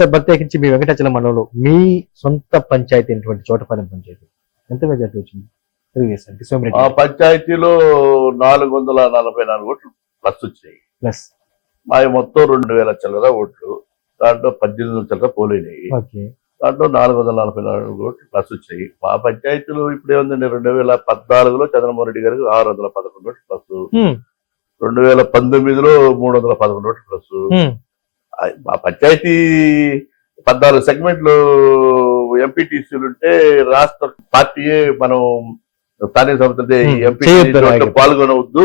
Sir ప్రత్యేకించి మీ వెంకటాచలం మండలంలో మీ సొంత పంచాయతీ అయినటువంటి చోటపాలెం పంచాయతీ ఎంత మెజార్టీ వచ్చింది? ఆ పంచాయతీలో నాలుగు వందల నలభై నాలుగు ఓట్లు ప్లస్ వచ్చినాయి ప్లస్. మా మొత్తం రెండు వేల చిల్లర ఓట్లు. దాంట్లో పద్దెనిమిది వందల చిల్లర పోలినాయి. ఓకే. దాంట్లో నాలుగు వందల నలభై నాలుగు ఓట్లు ప్లస్ వచ్చాయి. మా పంచాయతీలో ఇప్పుడు ఏముందండి రెండు వేల పద్నాలుగులో చంద్రమోహన్ రెడ్డి గారికి ఆరు వందల పదకొండు ఓట్లు ప్లస్. రెండు వేల పంతొమ్మిదిలో మూడు వందల పదకొండు ఓట్లు ప్లస్. పంచాయతీ పద్నాలుగు సెగ్మెంట్లు ఎంపీటీసీలు ఉంటే రాష్ట్ర పార్టీయే మనం స్థానిక సంస్థలే. ఎంపీ. పాల్గొనవద్దు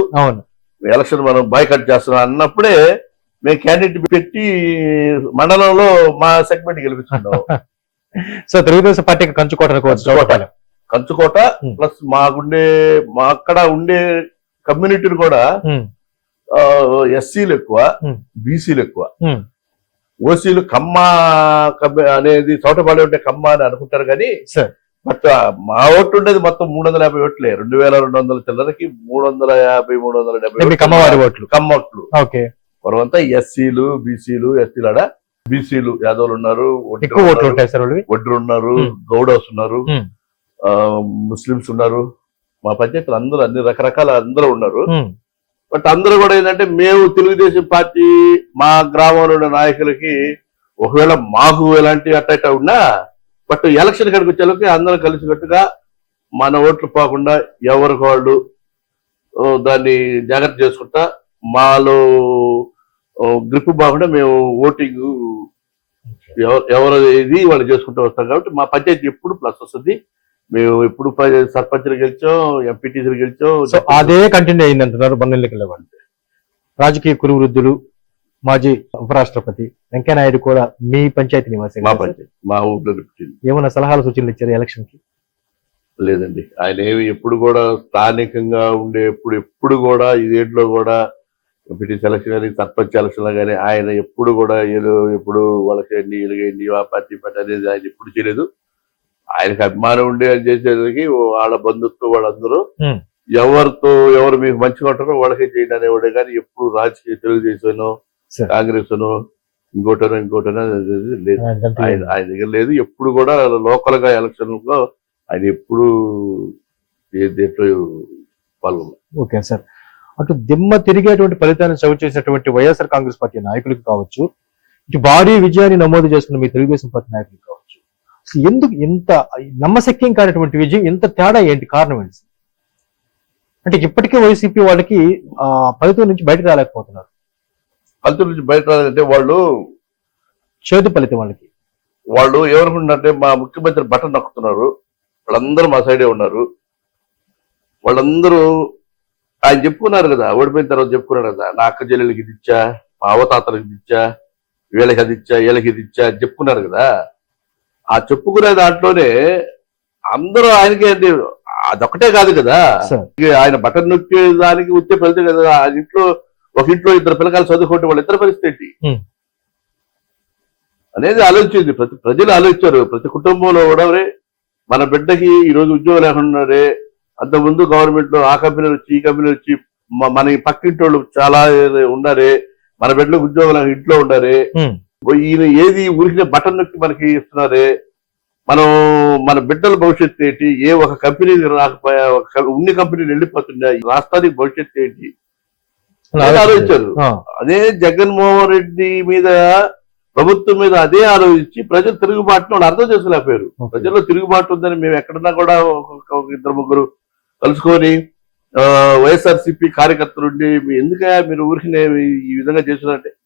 ఎలక్షన్ మనం బాయ్కట్ చేస్తున్నాం అన్నప్పుడే మేము క్యాండిడేట్ పెట్టి మండలంలో మా సెగ్మెంట్ గెలిపించుకున్నాం సో తెలుగుదేశం పార్టీకి కంచుకోట కంచుకోట. ప్లస్ మాకుండే మా అక్కడ ఉండే కమ్యూనిటీలు కూడా ఎస్సీలు ఎక్కువ. బీసీలు ఎక్కువ ఓసీలు కమ్మ అనేది చోటపాడి ఉంటే కమ్మ అని అనుకుంటారు కానీ బట్ మా ఓట్లు ఉండేది మొత్తం మూడు వందల యాభై ఓట్లే. రెండు వేల రెండు వందల చిల్లరకి మూడు వందల యాభై మూడు వందల డెబ్బై కమ్మవారి ఓట్లు కమ్మ ఓట్లు. ఓకే. మరొకంతా ఎస్సీలు బీసీలు ఎస్సీలు ఆడ బీసీలు యాదవులు ఉన్నారు ఒడ్రు ఉన్నారు. గౌడస్ ఉన్నారు. ఆ, ముస్లిమ్స్ ఉన్నారు. మా పంచాయతీలు అందరూ అన్ని రకరకాల అందరూ ఉన్నారు. బట్ అందరూ కూడా ఏంటంటే మేము తెలుగుదేశం పార్టీ మా గ్రామంలో ఉన్న నాయకులకి ఒకవేళ మాకు ఎలాంటి అట్ట ఉన్నా బట్ ఎలక్షన్ కాడికి వచ్చేలోకి అందరం కలిసికట్టుగా మన ఓట్లు పోకుండా ఎవరికి వాళ్ళు దాన్ని జాగ్రత్త చేసుకుంటా మాలో గ్రిప్ బాగుండా మేము ఓటింగ్ ఎవరు ఎవరు ఇది వాళ్ళు చేసుకుంటూ వస్తాం కాబట్టి మా పంచాయతీ ఎప్పుడు ప్లస్ వస్తుంది. మేము ఎప్పుడు సర్పంచ్లు గెలిచాం ఎంపీటీసీలు గెలిచాం. సో అదే కంటిన్యూ అయింది అంటున్నారు ఎన్నికల వాళ్ళు. రాజకీయ కురు వృద్ధులు మాజీ ఉపరాష్ట్రపతి వెంకయ్యనాయుడు కూడా మీ పంచాయతీ నివాసి. మా పంచాయతీ మా ఊర్లో ఏమైనా సలహాలు సూచనలు ఇచ్చారు ఎలక్షన్కి లేదండి. ఆయన ఏమి ఎప్పుడు కూడా స్థానికంగా ఉండే ఎప్పుడు ఎప్పుడు కూడా ఇదేంట్లో కూడా ఎంపీటీ సెలక్షన్ కానీ సర్పంచ్ ఎలక్షన్ కానీ ఆయన ఎప్పుడు కూడా ఏదో ఎప్పుడు వాళ్ళకేంటి వీళ్ళకేంటి ఆ పార్టీ పార్టీ అనేది ఆయన ఎప్పుడు చేయలేదు. ఆయనకి అభిమానం ఉండి అని చేసేసరికి వాళ్ళ బంధుత్వం వాళ్ళందరూ. ఎవరితో ఎవరు మీకు మంచిగా ఉంటారో వాళ్ళకే చేయండి అనేవాడే కానీ ఎప్పుడు రాజకీయ తెలుగుదేశం Sir. కాంగ్రెస్ ఇంకోటనో ఇంకోటనో లేదు. ఆయన ఆయన దగ్గర లేదు. ఎప్పుడు కూడా లోకల్గా ఎలక్షన్లో ఆయన ఎప్పుడు దేంట్లో పాల్గొన్నారు ఓకే సార్. అటు దిమ్మ తిరిగేటువంటి ఫలితాన్ని చవి చేసినటువంటి వైఎస్ఆర్ కాంగ్రెస్ పార్టీ నాయకులకు కావచ్చు ఇటు భారీ విజయాన్ని నమోదు చేసుకున్న మీ తెలుగుదేశం పార్టీ నాయకులకు కావచ్చు. ఎందుకు ఇంత నమ్మశక్యం కానటువంటి విజయం ఇంత తేడా ఏంటి? కారణం ఏంటి? అంటే ఇప్పటికే వైసీపీ వాళ్ళకి ఆ ఫలితం నుంచి బయటకు రాలేకపోతున్నారు. ఫలితం నుంచి బయట రాదంటే వాళ్ళు చేదు ఫలితం వాళ్ళకి. వాళ్ళు ఏమనుకుంటున్నారంటే మా ముఖ్యమంత్రి బటన్ నొక్కుతున్నారు. వాళ్ళందరూ మా సైడే ఉన్నారు. వాళ్ళందరూ ఆయన చెప్పుకున్నారు కదా ఓడిపోయిన తర్వాత చెప్పుకున్నాడు కదా నా అక్క చెల్లెలకి ఇది ఇచ్చా మా అవతాతలకి ఇది ఇచ్చా వీళ్ళకి అది ఇచ్చా వీళ్ళకి ఇది ఇచ్చా చెప్పుకున్నారు కదా. ఆ చెప్పుకునే దాంట్లోనే అందరూ ఆయనకే అంటే అదొక్కటే కాదు కదా. ఆయన బటన్ నొక్కే దానికి వచ్చే ఫలితం కదా. ఆ ఇంట్లో ఒక ఇంట్లో ఇద్దరు పిల్లకాయలు చదువుకుంటే వాళ్ళ ఇద్దరు పరిస్థితి ఏంటి. అనేది ఆలోచించింది. ప్రతి ప్రజలు ఆలోచించారు. ప్రతి కుటుంబంలో కూడా "ఒరే, మన బిడ్డకి ఈ రోజు ఉద్యోగం లేకుండా ఉన్నారే అంత ముందు గవర్నమెంట్లో ఆ కంపెనీ వచ్చి ఈ కంపెనీ వచ్చి మన పక్కింటి వాళ్ళు చాలా ఉన్నారే మన బిడ్డలకు ఉద్యోగం ఇంట్లో ఉన్నారే ఈయన ఏది ఊరికి బటన్ నొక్కి మనకి ఇస్తున్నారే? మనం మన బిడ్డల భవిష్యత్తు ఏంటి? ఏ ఒక కంపెనీ రాకపోయా ఉన్ని కంపెనీలు వెళ్ళిపోతుందా ఈ రాష్ట్రానికి భవిష్యత్తు ఏంటి? ఆలోచించారు. అదే జగన్మోహన్ రెడ్డి మీద ప్రభుత్వం మీద అదే ఆలోచించి ప్రజలు తిరుగుబాటును వాళ్ళు అర్థం చేసుకోలేకపోయారు. ప్రజల్లో తిరుగుబాటు ఉందని మేము ఎక్కడన్నా కూడా ఇద్దరు ముగ్గురు కలుసుకొని వైఎస్ఆర్సీపీ కార్యకర్తలు ఉండి "మీ- ఎందుకయ్యా మీరు ఊరికి ఈ విధంగా చేస్తున్నారంటే? ఆ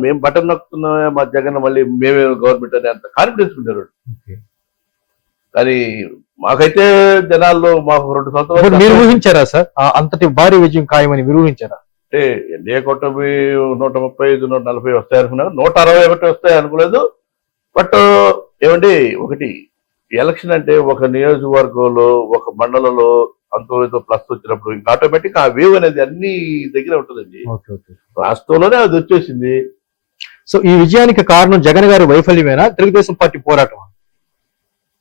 మేము బటన్ నొక్కుతున్నాం మా జగన్ మళ్ళీ మేమే గవర్నమెంట్ అని అంత కాన్ఫిడెన్స్ ఉండేవారు ఓకే. కానీ మాకైతే జనాల్లో మాకు రెండు మీరు సంవత్సరాలు ఊహించారా సార్? అంతటి భారీ విజయం ఖాయమని మీరు ఊహించారా? అంటే ఎన్డీఏ కూటమి నూట ముప్పై ఐదు నూట నలభై వస్తాయి అనుకున్నారు నూట అరవై ఒకటి వస్తాయి అనుకోలేదు. బట్ ఏమండి ఒకటి ఎలక్షన్ అంటే ఒక నియోజకవర్గంలో ఒక మండలంలో ఏదో ప్లస్ వచ్చినప్పుడు ఇంకా ఆటోమేటిక్ ఆ వేవ్ అనేది అన్ని దగ్గర ఉంటుందండి. రాష్ట్రంలోనే అది వచ్చేసింది. సో ఈ విజయానికి కారణం జగన్ గారి వైఫల్యమేనా? తెలుగుదేశం పార్టీ పోరాటం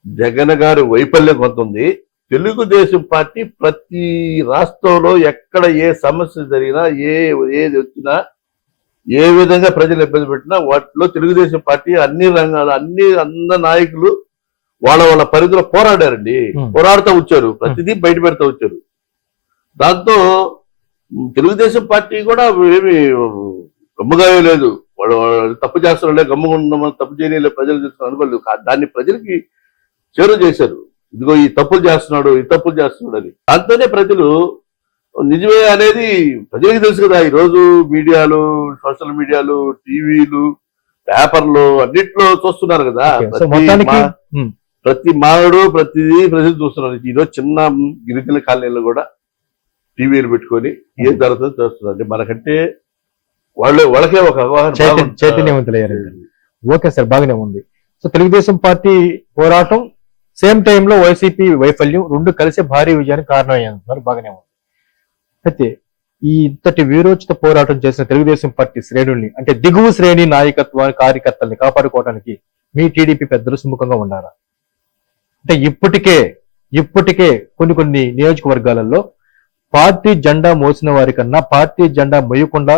జగన్ గారి వైఫల్యం కొంత ఉంది. తెలుగుదేశం పార్టీ ప్రతి రాష్ట్రంలో ఎక్కడ ఏ సమస్య జరిగినా ఏ ఏది వచ్చినా ఏ విధంగా ప్రజలు ఇబ్బంది పెట్టినా వాటిలో తెలుగుదేశం పార్టీ అన్ని రంగాలు అన్ని అందరి నాయకులు వాళ్ళ వాళ్ళ పరిధిలో పోరాడారండి. పోరాడుతూ వచ్చారు. ప్రతిదీ బయట పెడతా వచ్చారు. దాంతో తెలుగుదేశం పార్టీ కూడా ఏమి గమ్ముగా లేదు. వాడు తప్పు చేస్తున్నాడే గమ్ముగా ఉన్నామని తప్పు చేయలే ప్రజలు చేస్తున్నారు అనుకోలేదు దాన్ని ప్రజలకి చేరు చేశారు. ఇదిగో ఈ తప్పులు చేస్తున్నాడు ఈ తప్పులు చేస్తున్నాడు అని. దాంతోనే ప్రజలు నిజమే అనేది ప్రజలకు తెలుసు కదా. ఈ రోజు మీడియాలు సోషల్ మీడియాలు టీవీలు పేపర్లు అన్నిట్లో చూస్తున్నారు కదా. ప్రతి మానవుడు ప్రతిదీ ప్రజలు చూస్తున్నారు. ఈరోజు చిన్న గిరిజన కాలనీలో కూడా టీవీలు పెట్టుకొని ఏం జరుగుతుందో చూస్తున్నారు మనకంటే వాళ్ళు వాళ్ళకే ఒక అవగాహన. చైతన్యవంతులయ్యారు ఓకే సార్ బాగానే ఉంది. సో తెలుగుదేశం పార్టీ పోరాటం సేమ్ టైంలో వైసీపీ వైఫల్యం రెండు కలిసి భారీ విజయానికి కారణమయ్యారు బాగానే ఉంది. అయితే ఈ ఇంతటి వీరోచిత పోరాటం చేసిన తెలుగుదేశం పార్టీ శ్రేణుల్ని అంటే దిగువ శ్రేణి నాయకత్వాన్ని కార్యకర్తల్ని కాపాడుకోవడానికి మీ టీడీపీ పెద్దలు సుముఖంగా ఉండారా? అంటే ఇప్పటికే ఇప్పటికే కొన్ని కొన్ని నియోజకవర్గాలలో పార్టీ జెండా మోసిన వారి కన్నా పార్టీ జెండా మొయ్యకుండా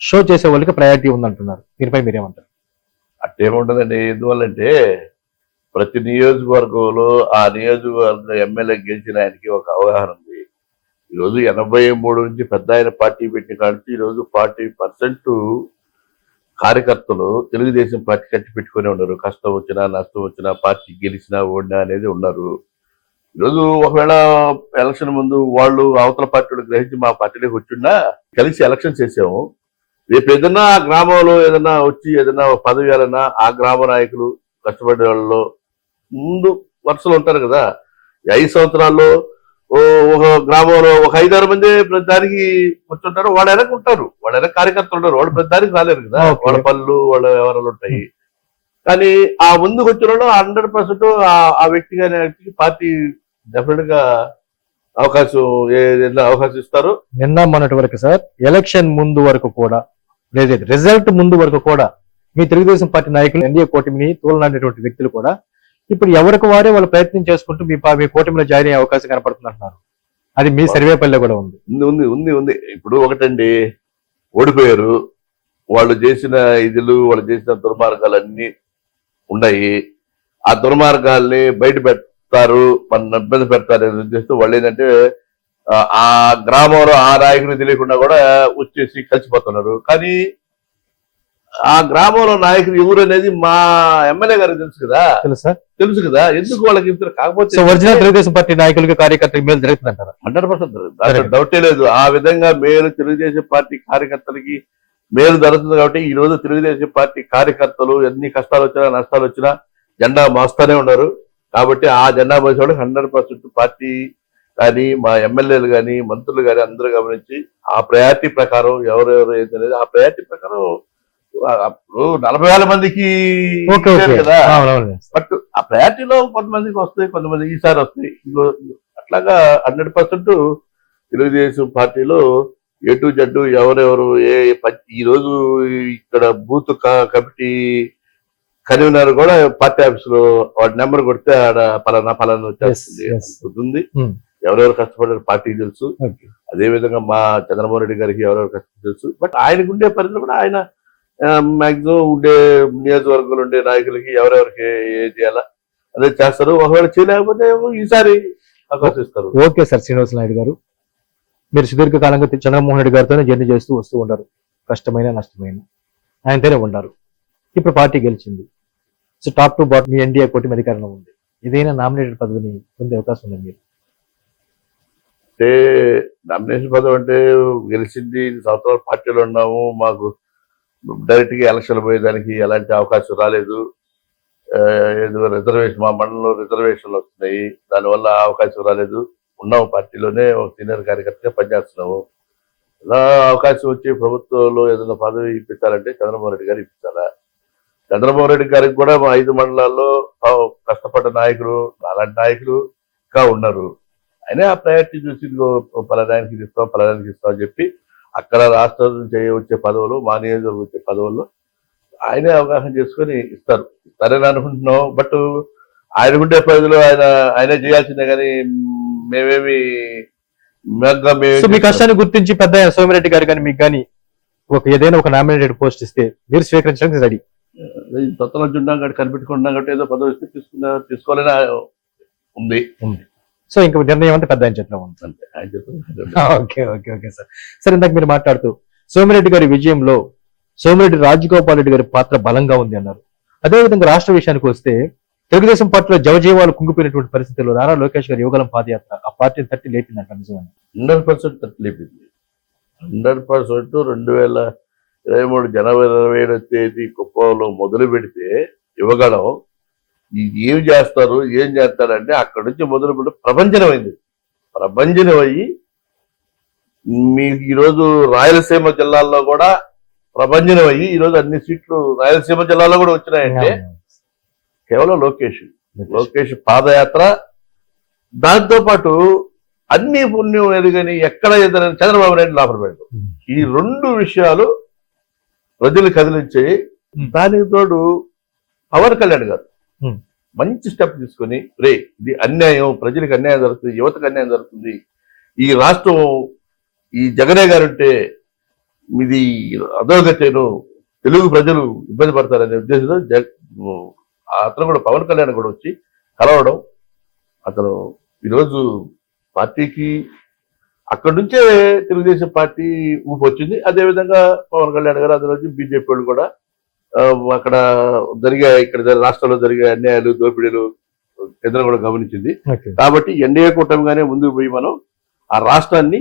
షో చేసే వాళ్ళకి ప్రయారిటీ ఉందంటున్నారు. దీనిపై మీరేమంటారు? అట్టేముండదండి ఎందువల్లంటే ప్రతి నియోజకవర్గంలో ఆ నియోజకవర్గ ఎమ్మెల్యే గెలిచిన ఆయనకి ఒక అవగాహన ఉంది. ఈరోజు ఎనభై మూడు నుంచి పెద్ద ఆయన పార్టీ పెట్టిన కాబట్టి ఈరోజు ఫార్టీ పర్సెంట్ కార్యకర్తలు తెలుగుదేశం పార్టీ కట్టి పెట్టుకొని ఉన్నారు. కష్టం వచ్చినా నష్టం వచ్చినా పార్టీ గెలిచినా ఓడినా అనేది ఉన్నారు. ఈరోజు ఒకవేళ ఎలక్షన్ ముందు వాళ్ళు అవతల పార్టీలు గ్రహించి మా పార్టీలోకి వచ్చిండా కలిసి ఎలక్షన్ చేసాము. రేపు ఏదన్నా ఆ గ్రామంలో ఏదన్నా వచ్చి ఏదన్నా పదవి ఏదన్నా ఆ గ్రామ నాయకులు కష్టపడే వాళ్ళలో ముందు వరుసలు ఉంటారు కదా. ఐదు సంవత్సరాల్లో ఒక గ్రామంలో ఒక ఐదారు మంది ప్రతి దానికి కూర్చుంటారు వాళ్ళు వెనక ఉంటారు. వాళ్ళ వెనక కార్యకర్తలు ఉంటారు. వాళ్ళు ప్రతి దానికి రాలేరు కదా. వాళ్ళ పనులు వాళ్ళ వ్యవహారాలు ఉంటాయి. కానీ ఆ ముందుకు వచ్చిన హండ్రెడ్ పర్సెంట్ ఆ వ్యక్తి కానీ వ్యక్తికి పార్టీ డెఫినెట్గా అవకాశం ఏదైనా అవకాశం ఇస్తారు. నిన్న మొన్నటి వరకు సార్ ఎలక్షన్ ముందు వరకు కూడా లేదు రిజల్ట్ ముందు వరకు కూడా మీ తెలుగుదేశం పార్టీ నాయకులు ఎన్డీఏ కూటమిని తోలనాడేటువంటి వ్యక్తులు కూడా ఇప్పుడు ఎవరికి వారే వాళ్ళు ప్రయత్నం చేసుకుంటూ మీ పా- మీ కూటమిలో జాయిన్ అయ్యే అవకాశం కనపడుతుంది అంటున్నారు అది మీ సర్వేపల్లి కూడా ఉంది. ఉంది ఉంది ఉంది ఇప్పుడు ఒకటండి ఓడిపోయారు. వాళ్ళు చేసిన ఇదిలు వాళ్ళు చేసిన దుర్మార్గాలన్నీ ఉన్నాయి. ఆ దుర్మార్గాల్ని బయట పెడతారు మన ఇబ్బంది పెడతారు అనే ఉద్దేశంతో వాళ్ళు ఏంటంటే ఆ, ఆ గ్రామంలో ఆ నాయకుడు తెలియకుండా కూడా వచ్చేసి కలిసిపోతున్నారు. కానీ ఆ గ్రామంలో నాయకుడు ఎవరు అనేది మా ఎమ్మెల్యే గారికి తెలుసు కదా? తెలుసా తెలుసు కదా? ఎందుకు వాళ్ళకి చెప్తారు కాకపోతే ఒరిజినల్ తెలుగుదేశం పార్టీ నాయకులకి కార్యకర్తలకు మేలు జరుగుతుందంటారా? Hundred percent. డౌటే లేదు. ఆ విధంగా మేలు తెలుగుదేశం పార్టీ కార్యకర్తలకి మేలు జరుగుతుంది కాబట్టి ఈ రోజు తెలుగుదేశం పార్టీ కార్యకర్తలు ఎన్ని కష్టాలు వచ్చినా నష్టాలు వచ్చినా జెండా మోస్తానే ఉన్నారు. కాబట్టి ఆ జెండా మోసేవాడు హండ్రెడ్ పర్సెంట్ పార్టీ కానీ మా ఎమ్మెల్యేలు కానీ మంత్రులు కానీ అందరూ గమనించి ఆ ప్రయారిటీ ప్రకారం ఎవరెవరు ఏంటనేది ఆ ప్రయారిటీ ప్రకారం నలభై వేల మందికి కదా. బట్ ఆ ప్రయారిటీలో కొంతమందికి వస్తాయి కొంతమంది ఈసారి వస్తాయి. అట్లాగా హండ్రెడ్ పర్సెంట్ తెలుగుదేశం పార్టీలో ఏ టు జడ్డు ఎవరెవరు ఏ ఈ రోజు ఇక్కడ బూత్ కమిటీ కన్వీనర్ కూడా పార్టీ ఆఫీస్లో వాడి నెంబర్ కొడితే ఆడ పలానా పలానా వచ్చేస్తుంది Hmm. ఎవరెవరు కష్టపడారు పార్టీకి తెలుసు. అదే విధంగా మా చంద్రమోహన్ రెడ్డి గారికి ఎవరెవరు కష్టం తెలుసు. బట్ ఆయనకు ఉండే పరిధిలో కూడా ఆయన మాక్సిమం ఉండే నియోజకవర్గంలో ఉండే నాయకులకి ఎవరెవరికి ఏ చేయాలా? అదే చేస్తారు. ఒకవేళ చేయలేకపోతే ఈసారి అవకాశం ఇస్తారు. ఓకే సార్ శ్రీనివాస నాయుడు గారు. మీరు సుదీర్ఘకాలంగా చంద్రమోహన్ రెడ్డి గారితోనే జర్నీ చేస్తూ వస్తూ ఉంటారు. కష్టమైన నష్టమైన. ఆయనతోనే ఉన్నారు ఇప్పుడు పార్టీ గెలిచింది. సో టాప్ టు బాట్ మీ ఎన్డీఏ కూటమి అధికారంలో ఉంది. ఏదైనా నామినేటెడ్ పదవిని పొందే అవకాశం ఉంది మీరు? అంటే నామినేషన్ పదవి అంటే గెలిచింది సంవత్సరాలు పార్టీలో ఉన్నాము మాకు డైరెక్ట్గా ఎలక్షన్ పోయేదానికి ఎలాంటి అవకాశం రాలేదు. ఏదో రిజర్వేషన్ మా మండలంలో రిజర్వేషన్లు వస్తున్నాయి. దానివల్ల అవకాశం రాలేదు. ఉన్నాము పార్టీలోనే ఒక సీనియర్ కార్యకర్తగా పనిచేస్తున్నాము. ఇలా అవకాశం వచ్చి ప్రభుత్వంలో ఏదైనా పదవి ఇప్పించాలంటే చంద్రబాబు రెడ్డి గారు ఇప్పించాలా? చంద్రబాబు రెడ్డి గారికి కూడా మా ఐదు మండలాల్లో కష్టపడ్డ నాయకులు అలాంటి నాయకులు ఇంకా ఉన్నారు. అయినా ఆ ప్రయారిటీ చూసి ఇదిగో ఇస్తాం పలానానికి ఇస్తాం అని చెప్పి అక్కడ రాష్ట్రం నుంచి వచ్చే పదవులు మా నియోజకవర్గం వచ్చే పదవుల్లో ఆయనే అవగాహన చేసుకొని ఇస్తారు. ఇస్తారని అనుకుంటున్నాం బట్ ఆయనకుండే పరిధిలో ఆయన ఆయనే చేయాల్సిందే కానీ మేమేమి మీ కష్టాన్ని గుర్తించి పెద్ద ఆయన సోమిరెడ్డి గారు కానీ మీకు కానీ ఒక ఏదైనా ఒక నామినేటెడ్ పోస్ట్ ఇస్తే మీరు స్వీకరించడానికి రెడీ. తొత్తలో కాబట్టి కనిపెట్టుకుంటున్నాం కాబట్టి ఏదో పదవి ఇస్తే తీసుకున్నా తీసుకోవాలని ఉంది. సో ఇంకా నిర్ణయం అంతా పెద్ద ఆయన చేతిలో ఉంది. Okay okay okay sir. Sir ఇందాక మీరు మాట్లాడుతూ సోమిరెడ్డి గారి విజయంలో సోమిరెడ్డి రాజగోపాల్ రెడ్డి గారి పాత్ర బలంగా ఉంది అన్నారు. అదేవిధంగా రాష్ట్ర విషయానికి వస్తే తెలుగుదేశం పార్టీలో జవజీవాలు కుంగిపోయినటువంటి పరిస్థితుల్లో నారా లోకేష్ గారి యువగలం పాదయాత్ర ఆ పార్టీని తట్టి లేపిందంట నిజమని? హండ్రెడ్ పర్సెంట్ తట్లేపింది హండ్రెడ్ పర్సెంట్ రెండు వేల ఇరవై మూడు జనవరి ఇరవై ఏడవ తేదీ కుప్పంలో మొదలు పెడితే యువగళం ఇది ఏం చేస్తారు ఏం చేస్తారంటే అక్కడి నుంచి మొదలు పెట్టి ప్రభంజనమైంది ప్రభంజనం అయ్యి మీకు ఈరోజు రాయలసీమ జిల్లాల్లో కూడా ప్రభంజనం అయ్యి ఈరోజు అన్ని సీట్లు రాయలసీమ జిల్లాలో కూడా వచ్చినాయంటే కేవలం లోకేష్ లోకేష్ పాదయాత్ర దాంతో పాటు అన్ని పుణ్యం ఎదుగని ఎక్కడ ఎదురని చంద్రబాబు నాయుడు లోపల. ఈ రెండు విషయాలు ప్రజలు కదిలించాయి. దానికి తోడు పవన్ కళ్యాణ్ గారు. మంచి స్టెప్ తీసుకొని రే ఇది అన్యాయం ప్రజలకు అన్యాయం జరుగుతుంది యువతకు అన్యాయం జరుగుతుంది. ఈ రాష్ట్రం ఈ జగనే గారు ఉంటే ఇది అధోగతేను తెలుగు ప్రజలు ఇబ్బంది పడతారనే ఉద్దేశంతో జగ అతను కూడా పవన్ కళ్యాణ్ కూడా వచ్చి కలవడం అతను ఈరోజు పార్టీకి అక్కడి నుంచే తెలుగుదేశం పార్టీ ఊపు వచ్చింది అదేవిధంగా పవన్ కళ్యాణ్ గారు అందులో వచ్చి బీజేపీ వాళ్ళు కూడా అక్కడ జరిగే ఇక్కడ రాష్ట్రంలో జరిగే అన్యాయాలు దోపిడీలు కేంద్రం కూడా గమనించింది. కాబట్టి ఎన్డీఏ కూటమిగానే ముందుకు పోయి మనం ఆ రాష్ట్రాన్ని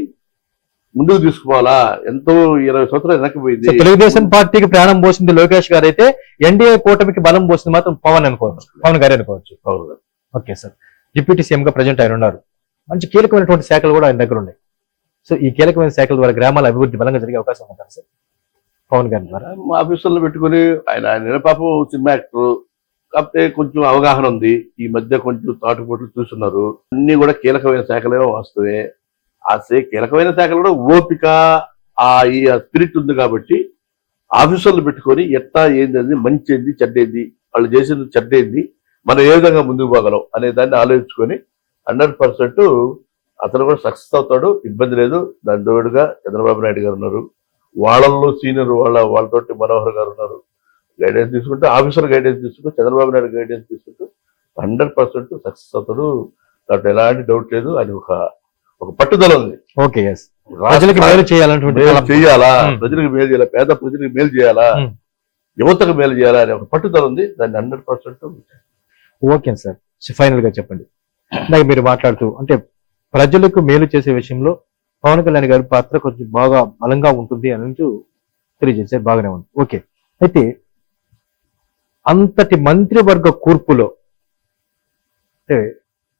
ముందుకు తీసుకుపోవాలా? ఎంతో ఇరవై సంవత్సరాలు వెనక్కి సో పోయింది తెలుగుదేశం పార్టీకి ప్రాణం పోసింది లోకేష్ గారు అయితే ఎన్డీఏ కూటమికి బలం పోసింది మాత్రం పవన్ అనుకోవచ్చు. పవన్ గారే అనుకోవచ్చు. Okay sir. డిప్యూటీ సీఎం గా ప్రజెంట్ ఆయన ఉన్నారు. మంచి కీలకమైనటువంటి శాఖలు కూడా ఆయన దగ్గర ఉన్నాయి. సో ఈ కీలకమైన శాఖల ద్వారా గ్రామాల అభివృద్ధి బలంగా జరిగే అవకాశం ఉంటుంది సార్? పవన్ గారి? ద్వారా మా ఆఫీసుల్లో పెట్టుకుని ఆయన ఆయన పాపం సినిమా యాక్టర్. కాకపోతే కొంచెం అవగాహన ఉంది. ఈ మధ్య కొంచెం తాటుపోట్లు చూస్తున్నారు. అన్ని కూడా కీలకమైన శాఖలేమో వాస్తవే. ఆ కీలకమైన శాఖలు కూడా ఓపిక ఆ ఈ స్పిరిట్ ఉంది కాబట్టి ఆఫీసర్లు పెట్టుకొని ఎట్టా ఏంది అది మంచి ఏంది వాళ్ళు చేసేది చెడ్డేది మనం ఏ విధంగా ముందుకు పోగలం అనే దాన్ని ఆలోచించుకొని హండ్రెడ్ పర్సెంట్ అతను కూడా సక్సెస్ అవుతాడు. ఇబ్బంది లేదు. దాని తోడుగా చంద్రబాబు నాయుడు గారు ఉన్నారు. వాళ్ళల్లో సీనియర్ వాళ్ళ వాళ్ళతోటి మనోహర్ గారు ఉన్నారు. గైడెన్స్ తీసుకుంటే ఆఫీసర్ గైడెన్స్ తీసుకుంటూ చంద్రబాబు నాయుడు గైడెన్స్ తీసుకుంటూ హండ్రెడ్ పర్సెంట్ సక్సెస్ అవుతాడు దాంట్లో ఎలాంటి డౌట్ లేదు. అది ఒక ఒక పట్టుదల ఉంది. ఓకే ప్రజలకు మేలు తలంపు. చేయాలా? Hmm. ప్రజలకు మేలు చేయాలా? పేద ప్రజలకు మేలు చేయాలా? Hmm. యువతకు మేలు చేయాలా అనే ఒక పట్టుదల ఉంది. దాన్ని హండ్రెడ్ పర్సెంట్ ఓకే సార్ ఫైనల్గా చెప్పండి. ఇందాక మీరు మాట్లాడుతూ అంటే ప్రజలకు మేలు చేసే విషయంలో పవన్ కళ్యాణ్ గారి పాత్ర కొంచెం బాగా బలంగా ఉంటుంది అని తెలియజేశారు బాగానే ఉంది. ఓకే. అయితే అంతటి మంత్రివర్గ కూర్పులో అంటే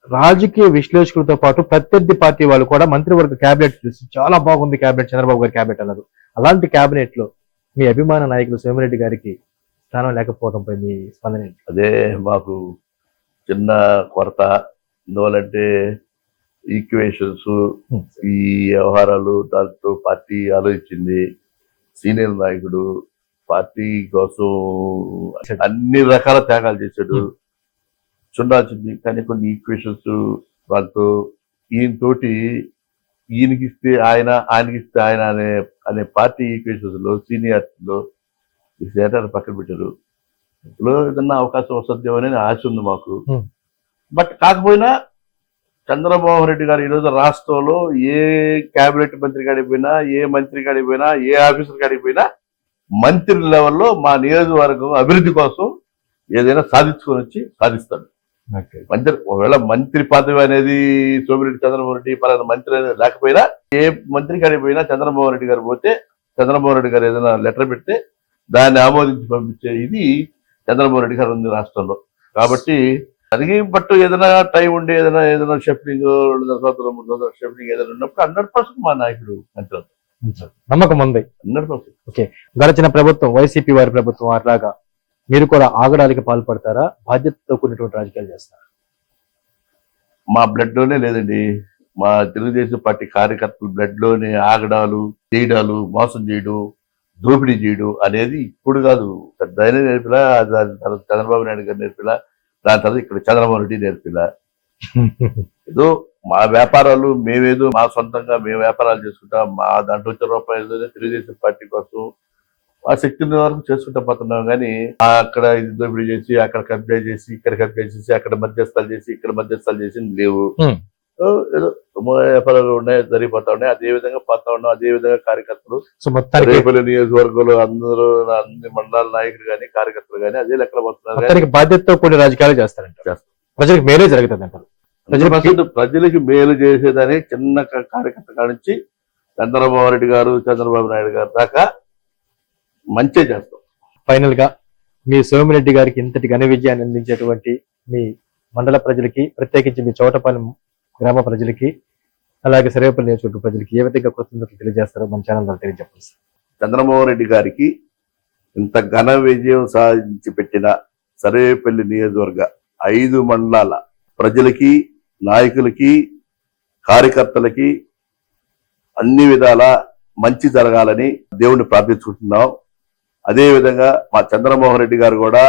రాజకీయ విశ్లేషకులతో పాటు ప్రత్యర్థి పార్టీ వాళ్ళు కూడా మంత్రివర్గ క్యాబినెట్ చూసి చాలా బాగుంది క్యాబినెట్ చంద్రబాబు గారి క్యాబినెట్ అన్నారు. అలాంటి క్యాబినెట్లో మీ అభిమాన నాయకులు సోమిరెడ్డి గారికి స్థానం లేకపోవడంపై మీ స్పందన అదే మాకు చిన్న కొరత. ఎందువల్లంటే ఈక్వేషన్స్ Hmm. ఈ వ్యవహారాలు దాంతో పార్టీ ఆలోచించింది సీనియర్ నాయకుడు పార్టీ కోసం అన్ని రకాల త్యాగాలు చేశాడు Hmm. చూడాల్సింది కానీ కొన్ని ఈక్వేషన్స్ వాళ్ళతో ఈయన తోటి ఈయనకి ఇస్తే ఆయన ఆయనకి ఇస్తే ఆయన అనే అనే పార్టీ ఈక్వేషన్స్లో సీనియర్లో ఈ సేటాన్ని పక్కన పెట్టారు ఇందులో ఏదన్నా అవకాశం వస్తుందేమో అని ఆశ ఉంది మాకు Hmm. బట్ కాకపోయినా చంద్రమోహన్ రెడ్డి గారు ఈరోజు రాష్ట్రంలో ఏ కేబినెట్ మంత్రి కాడికి పోయినా ఏ మంత్రి కాడికి పోయినా ఏ ఆఫీసర్ కాడికి పోయినా మంత్రి లెవెల్లో మా నియోజకవర్గం అభివృద్ధి కోసం ఏదైనా సాధించుకొని వచ్చి సాధిస్తాడు. మంత్రి ఒకవేళ మంత్రి పదవి అనేది సోమిరెడ్డి చంద్రమోహన్ రెడ్డి పలానా మంత్రి అనేది లేకపోయినా ఏ మంత్రి కాడికి పోయినా చంద్రమోహన్ రెడ్డి గారు పోతే చంద్రమోహన్ రెడ్డి గారు ఏదైనా లెటర్ పెడితే దాన్ని ఆమోదించి పంపించే ఇది చంద్రమోహన్ రెడ్డి గారు ఉంది రాష్ట్రంలో. కాబట్టి దానికి బట్ ఏదైనా టైం ఉండి ఏదైనా ఏదైనా షెఫ్టింగ్ రెండు సంవత్సరాలు మూడు సంవత్సరాలు షెఫ్టింగ్ ఏదైనా ఉన్నప్పుడు హండ్రెడ్ పర్సెంట్ మా నాయకుడు మంత్రి నమ్మకం ఉంది. హండ్రెడ్ పర్సెంట్ గడిచిన ప్రభుత్వం వైసీపీ వారి ప్రభుత్వం అట్లాగా మీరు కూడా ఆగడానికి పాల్పడతారా? బాధ్యతతో కూడినటువంటి రాజకీయాలు చేస్తారా? మా బ్లడ్లోనే లేదండి. మా తెలుగుదేశం పార్టీ కార్యకర్తల బ్లడ్లోనే ఆగడాలు చేయడాలు మోసం చేయడం దోపిడీ చేయడం అనేది ఇప్పుడు కాదు. నేర్పిలా దాని తర్వాత చంద్రబాబు నాయుడు గారు నేర్పిలా దాని తర్వాత ఇక్కడ చంద్రబాబు రెడ్డి నేర్పిలా ఏదో మా వ్యాపారాలు మేమేదో మా సొంతంగా మేము వ్యాపారాలు చేసుకుంటాం మా దాంట్లో వచ్చే రూపాయలు తెలుగుదేశం పార్టీ కోసం మా శక్తి వరకు చేసుకుంటా పోతున్నాం. కానీ అక్కడ ఇది దోపిడీ చేసి అక్కడ కబ్జా చేసి ఇక్కడ కబ్జా చేసి అక్కడ మధ్యస్థాలు చేసి ఇక్కడ మధ్యస్థాలు చేసి లేవు. ఏదో వ్యాపారాలు ఉన్నాయి జరిగిపోతా ఉన్నాయి. అదే విధంగా పోతా ఉన్నాం అదే విధంగా కార్యకర్తలు. రేపల్లి నియోజకవర్గంలో అందరూ అన్ని మండలాల నాయకులు కానీ కార్యకర్తలు కానీ అదే లెక్కలు పోతున్నారు బాధ్యతతో కూడిన రాజకీయాలు చేస్తారంటారు. చేస్తారు. ప్రజలకు మేలే జరుగుతుంది అంటారు ప్రజలకి- 100% ప్రజలకి మేలు చేసేదని చిన్న కార్యకర్త కానించి చంద్రబాబు రెడ్డి గారు చంద్రబాబు నాయుడు గారు దాకా మంచి చేస్తాం. ఫైనల్గా మీ సోమిరెడ్డి గారికి ఇంతటి ఘన విజయాన్ని అందించేటువంటి మీ మండల ప్రజలకి ప్రత్యేకించి మీ చోటపాలెం గ్రామ ప్రజలకి అలాగే సర్వేపల్లి నియోజకవర్గ ప్రజలకి ఏ విధంగా కృతజ్ఞతలు తెలియజేస్తారో మన ఛానల్ ద్వారా తెలియజెప్పండి సార్. రెడ్డి గారికి ఇంత ఘన విజయం సాధించి పెట్టిన సర్వేపల్లి నియోజకవర్గ ఐదు మండలాల ప్రజలకి నాయకులకి కార్యకర్తలకి అన్ని విధాల మంచి జరగాలని దేవుణ్ణి ప్రార్థించుకుంటున్నాం అదేవిధంగా మా చంద్రమోహన్ రెడ్డి గారు కూడా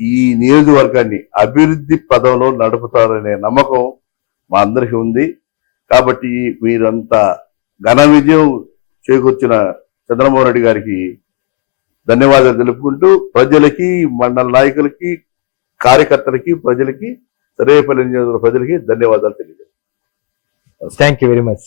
ఈ నియోజకవర్గాన్ని అభివృద్ధి పదంలో నడుపుతారనే నమ్మకం మా అందరికీ ఉంది. కాబట్టి మీరంతా ఘన విజయం చేకూర్చిన చంద్రమోహన్ రెడ్డి గారికి ధన్యవాదాలు తెలుపుకుంటూ ప్రజలకి మండల నాయకులకి కార్యకర్తలకి ప్రజలకి సరేపల్లి నియోజకవర్గ ప్రజలకి ధన్యవాదాలు తెలియజేస్తాను థ్యాంక్ యూ వెరీ మచ్